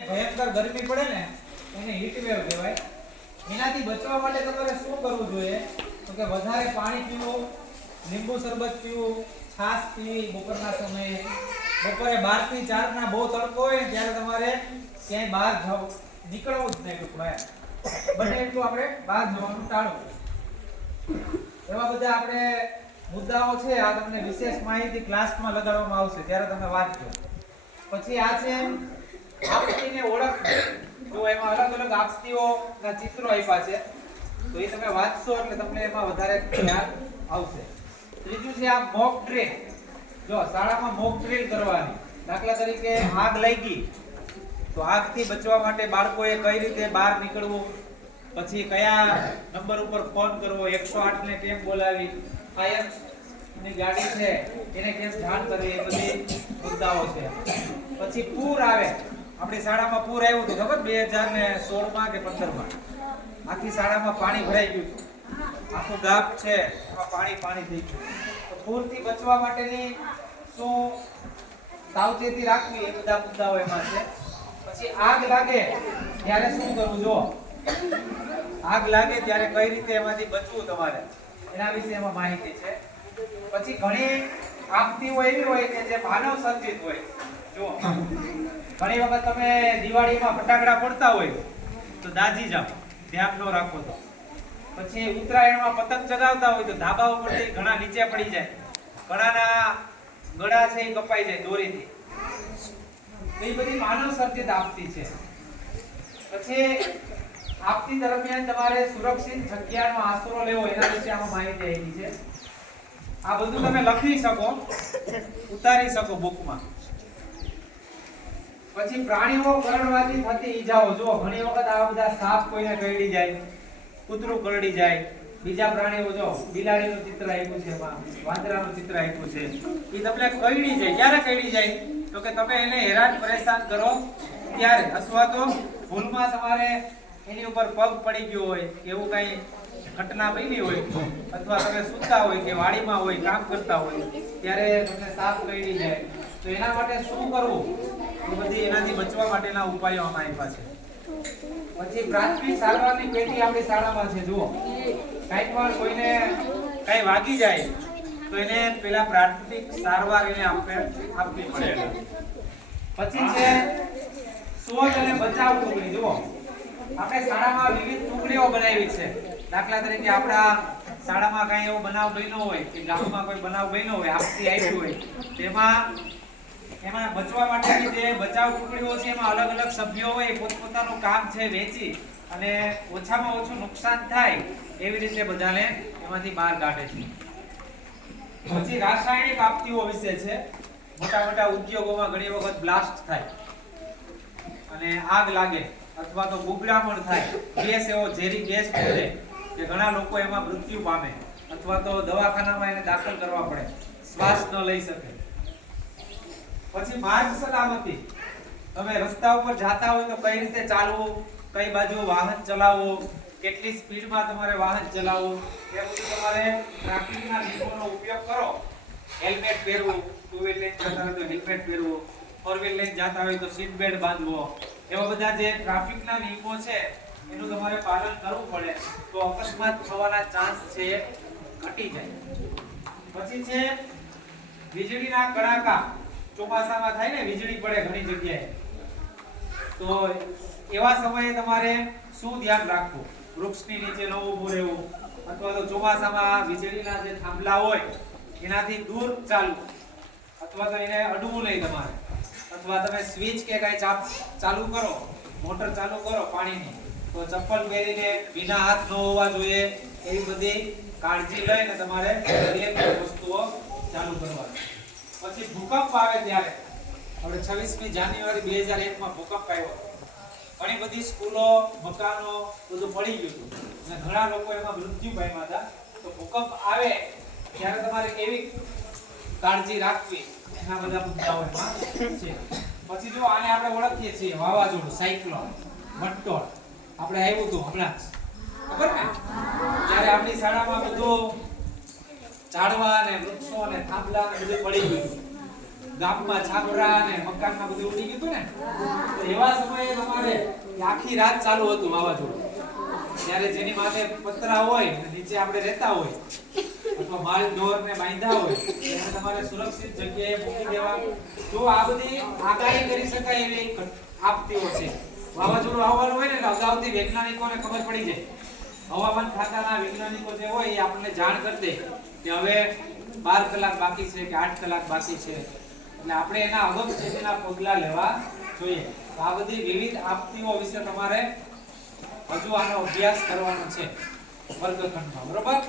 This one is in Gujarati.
ભયંકર ગરમી પડે ને એને હીટ વેવ કહેવાય। એનાથી બચવા માટે તમારે શું કરવું જોઈએ તો કે વધારે પાણી પીવું, લીંબુ શરબત પીવું, છાશ પીવી બપોરના સમયે। બપોરે 12 થી 4 ના બહુ તડકો હોય ને ત્યારે તમારે ક્યાંય બહાર નીકળવું જ નહીં ટૂંકમાં બને એટલું આપણે બહાર જવાનું ટાળવું। એવા બધા આપણે મુદ્દાઓ છે આ તમને વિશેષ માહિતી ક્લાસમાં લગાડવામાં આવશે ત્યારે તમે વાંચજો। પછી આ છે આપતીને ઓળખ, જો એમાં અલગ અલગ આપતીઓના ચિત્રો આપ્યા છે તો એ તમે વાંચશો એટલે તમને એમાં વધારે ખ્યાલ આવશે। ત્રીજું છે આ મોક ડ્રિલ। જો શાળામાં મોક ડ્રિલ કરવાની, દાખલા તરીકે આગ લાગી તો આગથી બચવા માટે બાળકોએ કઈ રીતે બહાર નીકળવું, પછી કયા નંબર ઉપર ફોન કરવો, 108 ને કેમ બોલાવી, ફાયર ની ગાડી છે એને કેમ જાણ કરવી, એ બધી મુદ્દાઓ છે। પછી પૂર આવે, આપણી શાળામાં પૂર આવ્યું હતું ખબર 2016 માં કે 15 માં આખી શાળામાં પાણી ભરાઈ ગયું હતું, આખું ગામ છે એમાં પાણી થઈ ગયું। તો પૂરથી બચવા માટેની શું સાવચેતી રાખવી એ બધા મુદ્દાઓ એમાં છે। પછી આગ લાગે ત્યારે શું કરવું, જો આગ લાગે ત્યારે કઈ રીતે એમાંથી બચવું તમારે એના વિશે એમાં માહિતી છે। પછી ઘણી આપતીઓ એવી હોય કે જે માનવ સર્જિત હોય। જો ઘણી વખત તમે દિવાળીમાં ફટાકડા ફોડતા હોય તો દાજી જાવ, ધ્યાન ન રાખો તો। પછી ઉત્તરાયણમાં પતંગ ચગાવતા હોય તો ધાબા ઉપરથી ઘણા નીચે પડી જાય, ઘણાના ગળા છે એ કપાઈ જાય દોરીથી, તો એ બધી માનવ સર્જિત આપતી છે। પછી આપતી દરમિયાન તમારે સુરક્ષિત જગ્યાનો આશરો લેવો એના વિશે આમાં માહિતી આપી છે। આ બધું તમે લખી શકો, ઉતારી શકો બુકમાં। પછી પ્રાણીઓ કરડવાથી થતી ઈજાઓ, જો ઘણી વખત આવા બધા સાપ કોઈને કરડી જાય, કૂતરું કરડી જાય, બીજા પ્રાણીઓ, જો બિલાડીનું ચિત્ર આપ્યું છે એમાં, વાંદરાનું ચિત્ર આપ્યું છે, એ તમને કરડી જાય, ક્યારે કરડી જાય તો કે તમે એને હેરાન પરેશાન કરો ત્યારે, અથવા તો ભૂલમાં તમારે એની ઉપર પગ પડી ગયો હોય એવું કઈ ઘટના બની હોય, અથવા તમે સૂતા હોય કે વાડીમાં હોય કામ કરતા હોય ત્યારે તમને સાપ કરડી જાય તો એના માટે શું કરવું એ બધી એનાથી બચવા માટેના ઉપાયો આમાં આપ્યા છે। પછી પ્રાથમિક સારવારની પેટી આપણી શાળામાં છે। જુઓ કઈ પણ કોઈને કઈ વાગી જાય તો એને પેલા પ્રાથમિક સારવાર એને આપવી પડે। પછી છે શોધ અને બચાવ ટુકડી। જુઓ આપણે શાળામાં વિવિધ ટુકડીઓ બનાવી છે, દાખલા તરીકે આપણા શાળામાં કઈ એવો બનાવ બન્યો હોય કે ગામમાં કોઈ બનાવ બન્યો હોય, આપતી આવી હોય, એમાં બચવા માટેની જે બચાવ ટુકડીઓ છે એમાં અલગ અલગ સભ્યો હોય, પોતપોતાનું કામ છે વેચી અને ઓછામાં ઓછું નુકસાન થાય એવી રીતે બધાને એમાંથી બહાર કાઢે છે। પછી રાસાયણિક આપતીઓ વિશે છે। મોટા મોટા ઉદ્યોગોમાં ઘણી વખત બ્લાસ્ટ થાય અને આગ લાગે અથવા તો ગુગળામણ થાય, ગેસ એવો ઝેરી ગેસ ફૂટે કે ઘણા લોકો એમાં મૃત્યુ પામે અથવા તો દવાખાનામાં એને દાખલ કરવા પડે, શ્વાસ ન લઈ શકે। પછી માર્ગ સલામતી, તમે રસ્તા ઉપર જાતા હોય તો કઈ રીતે ચાલવું, કઈ બાજુ વાહન ચલાવવું, કેટલી સ્પીડમાં તમારે વાહન ચલાવવું, એ બધું તમારે ટ્રાફિકના નિયમોનો ઉપયોગ કરો। હેલ્મેટ પહેરવું, ટુ વ્હીલ લઈને જતા હોય તો હેલ્મેટ પહેરવું, ફોર વ્હીલ લઈને જતા હોય તો સીટ બેલ્ટ બાંધવો, એવા બધા જે ટ્રાફિકના નિયમો છે એનું તમારે પાલન કરવું પડે તો અકસ્માત થવાના ચાન્સ છે એ ઘટી જાય। પછી છે વીજળીના કડાકા, ચોમાસામાં થાય ને વીજળી પડે ઘણી જગ્યાએ, તો એવા સમયે તમારે શું ધ્યાન રાખવું, વૃક્ષની નીચે ન ઊભું રહેવું અથવા તો ચોમાસામાં વીજળીના જે થાંભલા હોય એનાથી દૂર ચાલવું અથવા તો એને અડવું નહીં તમારે, અથવા તમે સ્વિચ કે કઈ ચાલુ કરો, મોટર ચાલુ કરો પાણીની તો ચપ્પલ પહેરીને ભીના હાથ ન હોવા જોઈએ, એવી બધી કાળજી લઈને તમારે દરેક વસ્તુઓ ચાલુ કરવાની। પછી ભૂકંપ આવે ત્યારે, આપણે 26મી જાન્યુઆરી 2001 માં ભૂકંપ આવ્યો, ઘણી બધી સ્કૂલો, મકાનો બધું પડી ગયું હતું અને ઘણા લોકો એમાં મૃત્યુ પામ્યા હતા। તો ભૂકંપ આવે ત્યારે તમારે કેવી કાળજી રાખવી એના બધા મુદ્દાઓ એમાં છે। પછી જો આને આપણે ઓળખીએ છીએ વાવાઝોડું, સાયક્લોન, વંટોળ આપણે આવ્યું હતું હમણાં જ, ખબર ને, ત્યારે આપણી શાળામાં બધું ઝાડવા અને વૃક્ષો અને થાંભલા ને બધું પડી ગયું, ગામમાં છાપરા અને મકાનમાં બધું ઉડી ગયું હતું ને, તો એવા સમયે તમારે આખી રાત ચાલુ હતું વાવાઝોડું. ત્યારે જેની માથે પતરા હોય અને નીચે આપણે રહેતા હોય અથવા માલ ઢોરને બાંધ્યા હોય એને તમારે સુરક્ષિત જગ્યાએ મૂકી દેવા. જો આ બધી આગાહી કરી શકાય એવી આપતીઓ છે. વાવાઝોડું આવવાનું હોય ને એટલે અગાઉથી વૈજ્ઞાનિકોને ખબર પડી જાય. હવામાન ખાતાના વૈજ્ઞાનિકો જે હોય એ આપણને જાણ કરી દે કે હવે 12 કલાક બાકી છે કે 8 કલાક બાકી છે, એટલે આપણે એના અગમચેતીના પગલાં લેવા જોઈએ. તો આ બધી વિવિધ આપતીઓ વિશે તમારે હજુ આનો અભ્યાસ કરવાનો છે વર્ગખંડમાં, બરોબર?